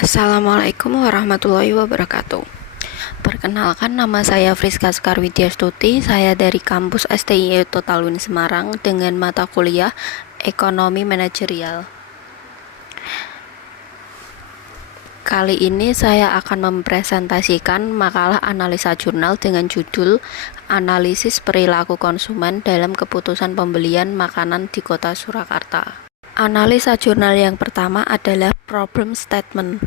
Assalamualaikum warahmatullahi wabarakatuh. Perkenalkan, nama saya Friska Skarwidyastuti. Saya dari kampus STIE Totalwin Semarang dengan mata kuliah Ekonomi Manajerial. Kali ini saya akan mempresentasikan makalah analisa jurnal dengan judul Analisis Perilaku Konsumen dalam Keputusan Pembelian Makanan di Kota Surakarta. Analisa jurnal yang pertama adalah problem statement.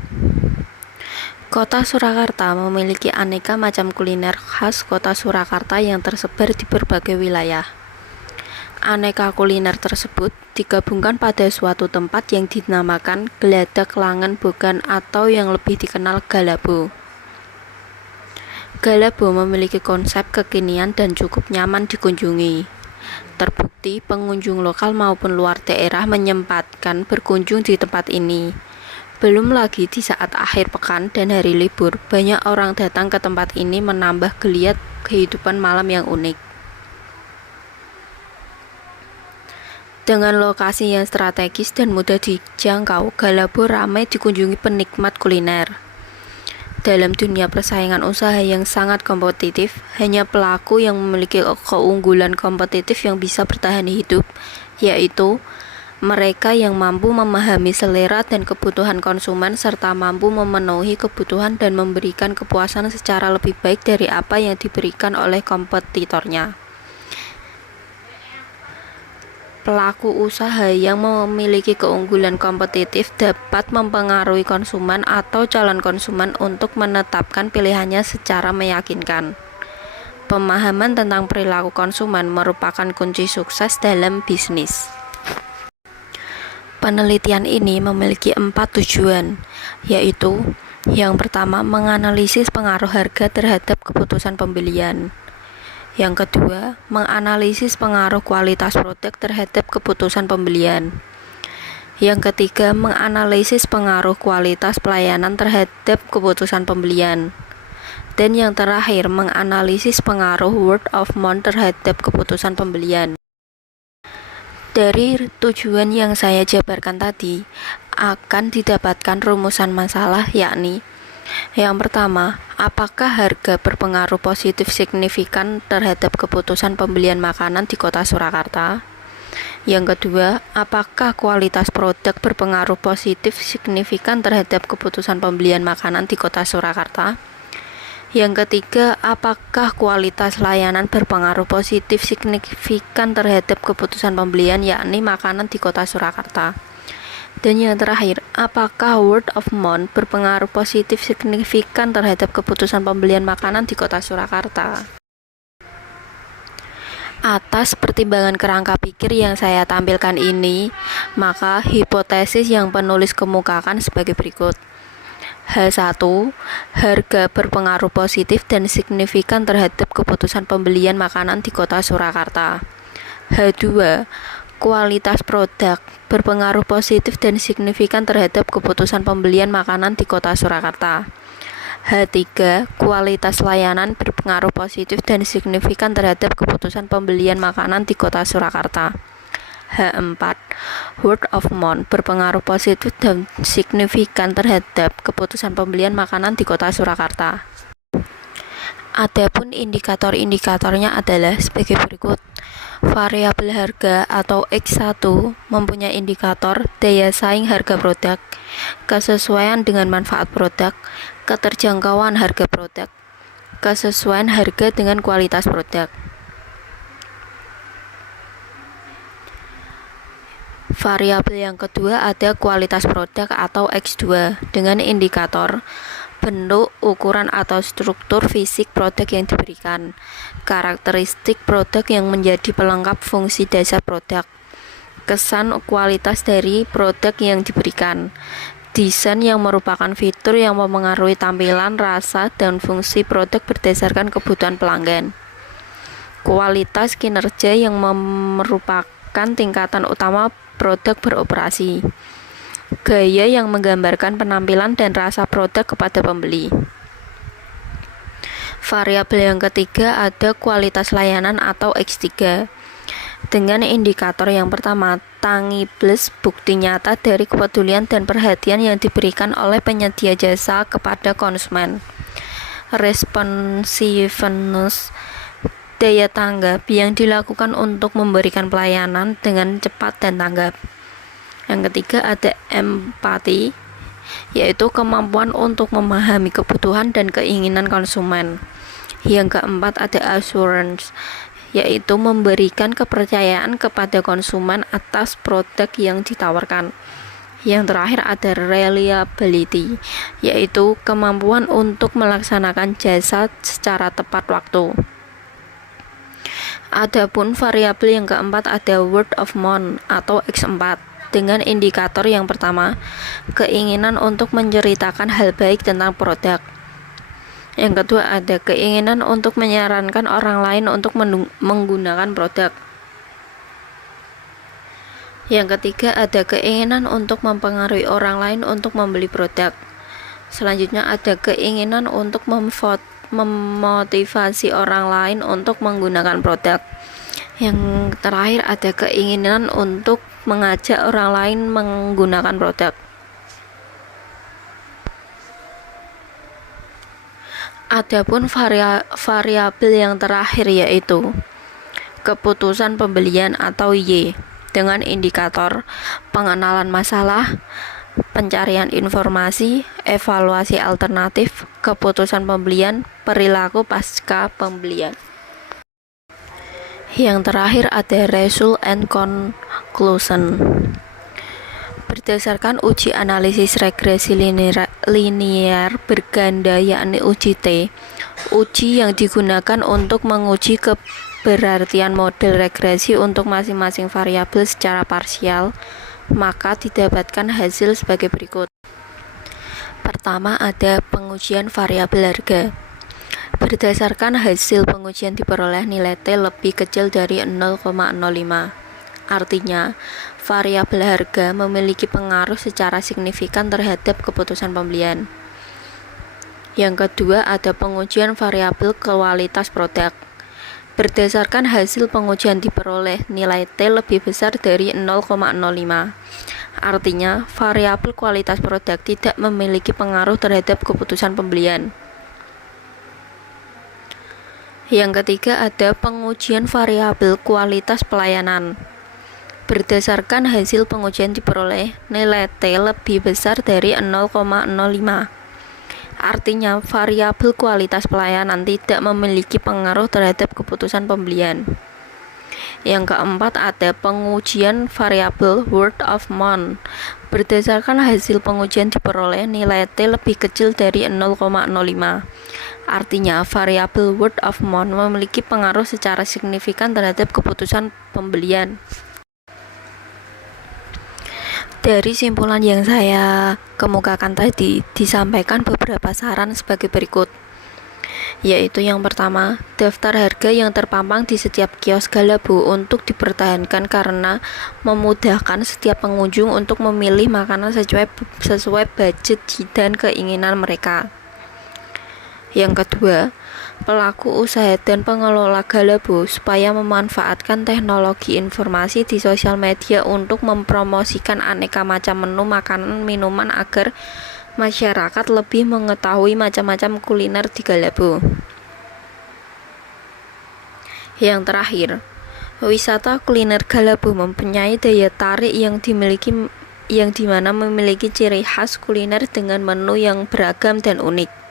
Kota Surakarta memiliki aneka macam kuliner khas Kota Surakarta yang tersebar di berbagai wilayah. Aneka kuliner tersebut digabungkan pada suatu tempat yang dinamakan Geladak Langen Bogan atau yang lebih dikenal Galabo. Galabo memiliki konsep kekinian dan cukup nyaman dikunjungi. Terbukti pengunjung lokal maupun luar daerah menyempatkan berkunjung di tempat ini. Belum lagi di saat akhir pekan dan hari libur, banyak orang datang ke tempat ini menambah geliat kehidupan malam yang unik. Dengan lokasi yang strategis dan mudah dijangkau, Galabo ramai dikunjungi penikmat kuliner. Dalam dunia persaingan usaha yang sangat kompetitif, hanya pelaku yang memiliki keunggulan kompetitif yang bisa bertahan hidup, yaitu mereka yang mampu memahami selera dan kebutuhan konsumen serta mampu memenuhi kebutuhan dan memberikan kepuasan secara lebih baik dari apa yang diberikan oleh kompetitornya. Pelaku usaha yang memiliki keunggulan kompetitif dapat mempengaruhi konsumen atau calon konsumen untuk menetapkan pilihannya secara meyakinkan. Pemahaman tentang perilaku konsumen merupakan kunci sukses dalam bisnis. Penelitian ini memiliki 4 tujuan, yaitu yang pertama, menganalisis pengaruh harga terhadap keputusan pembelian. Yang kedua, menganalisis pengaruh kualitas produk terhadap keputusan pembelian. Yang ketiga, menganalisis pengaruh kualitas pelayanan terhadap keputusan pembelian. Dan yang terakhir, menganalisis pengaruh word of mouth terhadap keputusan pembelian. Dari tujuan yang saya jabarkan tadi, akan didapatkan rumusan masalah, yakni yang pertama, apakah harga berpengaruh positif signifikan terhadap keputusan pembelian makanan di Kota Surakarta? Yang kedua, apakah kualitas produk berpengaruh positif signifikan terhadap keputusan pembelian makanan di Kota Surakarta? Yang ketiga, apakah kualitas layanan berpengaruh positif signifikan terhadap keputusan pembelian, yakni makanan di Kota Surakarta? Dan yang terakhir, apakah word of mouth berpengaruh positif signifikan terhadap keputusan pembelian makanan di Kota Surakarta? Atas pertimbangan kerangka pikir yang saya tampilkan ini, maka hipotesis yang penulis kemukakan sebagai berikut. H1, harga berpengaruh positif dan signifikan terhadap keputusan pembelian makanan di Kota Surakarta. H2, kualitas produk berpengaruh positif dan signifikan terhadap keputusan pembelian makanan di Kota Surakarta. H3, kualitas layanan berpengaruh positif dan signifikan terhadap keputusan pembelian makanan di Kota Surakarta. H4, word of mouth berpengaruh positif dan signifikan terhadap keputusan pembelian makanan di Kota Surakarta. Adapun indikator-indikatornya adalah sebagai berikut. Variabel harga atau X1 mempunyai indikator daya saing harga produk, kesesuaian dengan manfaat produk, keterjangkauan harga produk, kesesuaian harga dengan kualitas produk. Variabel yang kedua ada kualitas produk atau X2 dengan indikator bentuk, ukuran atau struktur fisik produk yang diberikan, karakteristik produk yang menjadi pelengkap fungsi dasar produk, kesan kualitas dari produk yang diberikan, desain yang merupakan fitur yang mempengaruhi tampilan, rasa, dan fungsi produk berdasarkan kebutuhan pelanggan, kualitas kinerja yang merupakan tingkatan utama produk beroperasi, gaya yang menggambarkan penampilan dan rasa produk kepada pembeli. Variabel yang ketiga ada kualitas layanan atau X3 dengan indikator yang pertama tangibles, bukti nyata dari kepedulian dan perhatian yang diberikan oleh penyedia jasa kepada konsumen. Responsiveness, daya tanggap yang dilakukan untuk memberikan pelayanan dengan cepat dan tanggap. Yang ketiga ada empati, yaitu kemampuan untuk memahami kebutuhan dan keinginan konsumen. Yang keempat ada assurance, yaitu memberikan kepercayaan kepada konsumen atas produk yang ditawarkan. Yang terakhir ada reliability, yaitu kemampuan untuk melaksanakan jasa secara tepat waktu. Adapun variabel yang keempat ada word of mouth atau X4 dengan indikator yang pertama, keinginan untuk menceritakan hal baik tentang produk. Yang kedua ada keinginan untuk menyarankan orang lain untuk menggunakan produk. Yang ketiga ada keinginan untuk mempengaruhi orang lain untuk membeli produk. Selanjutnya ada keinginan untuk memotivasi orang lain untuk menggunakan produk. Yang terakhir ada keinginan untuk mengajak orang lain menggunakan produk. Adapun variabel yang terakhir yaitu keputusan pembelian atau Y dengan indikator pengenalan masalah, pencarian informasi, evaluasi alternatif, keputusan pembelian, perilaku pasca pembelian. Yang terakhir ada result and conclusion. Berdasarkan uji analisis regresi linear berganda yakni uji T, uji yang digunakan untuk menguji keberartian model regresi untuk masing-masing variabel secara parsial, maka didapatkan hasil sebagai berikut. Pertama ada pengujian variabel harga. Berdasarkan hasil pengujian diperoleh nilai T lebih kecil dari 0,05. Artinya, variabel harga memiliki pengaruh secara signifikan terhadap keputusan pembelian. Yang kedua ada pengujian variabel kualitas produk. Berdasarkan hasil pengujian diperoleh nilai T lebih besar dari 0,05. Artinya, variabel kualitas produk tidak memiliki pengaruh terhadap keputusan pembelian. Yang ketiga ada pengujian variabel kualitas pelayanan. Berdasarkan hasil pengujian diperoleh nilai T lebih besar dari 0,05. Artinya, variabel kualitas pelayanan tidak memiliki pengaruh terhadap keputusan pembelian. Yang keempat ada pengujian variabel word of mouth. Berdasarkan hasil pengujian diperoleh nilai T lebih kecil dari 0,05. Artinya, variabel word of mouth memiliki pengaruh secara signifikan terhadap keputusan pembelian. Dari simpulan yang saya kemukakan tadi, disampaikan beberapa saran sebagai berikut, yaitu yang pertama, daftar harga yang terpampang di setiap kios Galabo untuk dipertahankan karena memudahkan setiap pengunjung untuk memilih makanan sesuai budget dan keinginan mereka. Yang kedua, pelaku usaha dan pengelola Galabo supaya memanfaatkan teknologi informasi di sosial media untuk mempromosikan aneka macam menu makanan minuman agar masyarakat lebih mengetahui macam-macam kuliner di Galabo. Yang terakhir, wisata kuliner Galabo mempunyai daya tarik yang dimana memiliki ciri khas kuliner dengan menu yang beragam dan unik.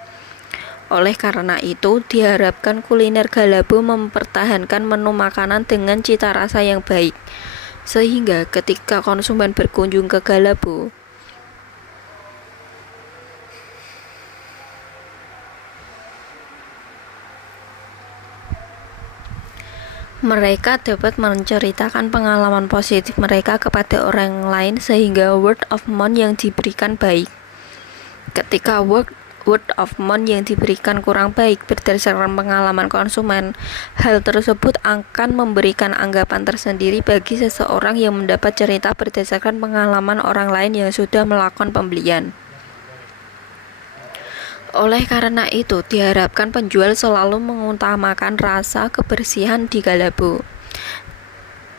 Oleh karena itu, diharapkan kuliner Galabo mempertahankan menu makanan dengan cita rasa yang baik, sehingga ketika konsumen berkunjung ke Galabo, mereka dapat menceritakan pengalaman positif mereka kepada orang lain sehingga word of mouth yang diberikan baik. Ketika word of mouth yang diberikan kurang baik berdasarkan pengalaman konsumen, hal tersebut akan memberikan anggapan tersendiri bagi seseorang yang mendapat cerita berdasarkan pengalaman orang lain yang sudah melakukan pembelian. Oleh karena itu, diharapkan penjual selalu mengutamakan rasa kebersihan di Galabo.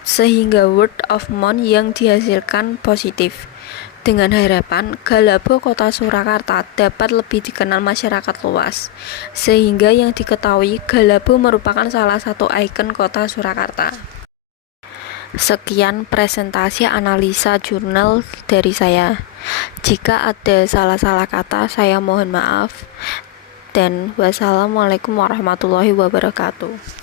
sehingga word of mouth yang dihasilkan positif. Dengan harapan Galabo Kota Surakarta dapat lebih dikenal masyarakat luas, sehingga yang diketahui Galabo merupakan salah satu ikon Kota Surakarta. Sekian presentasi analisa jurnal dari saya. Jika ada salah-salah kata, saya mohon maaf. Dan wassalamualaikum warahmatullahi wabarakatuh.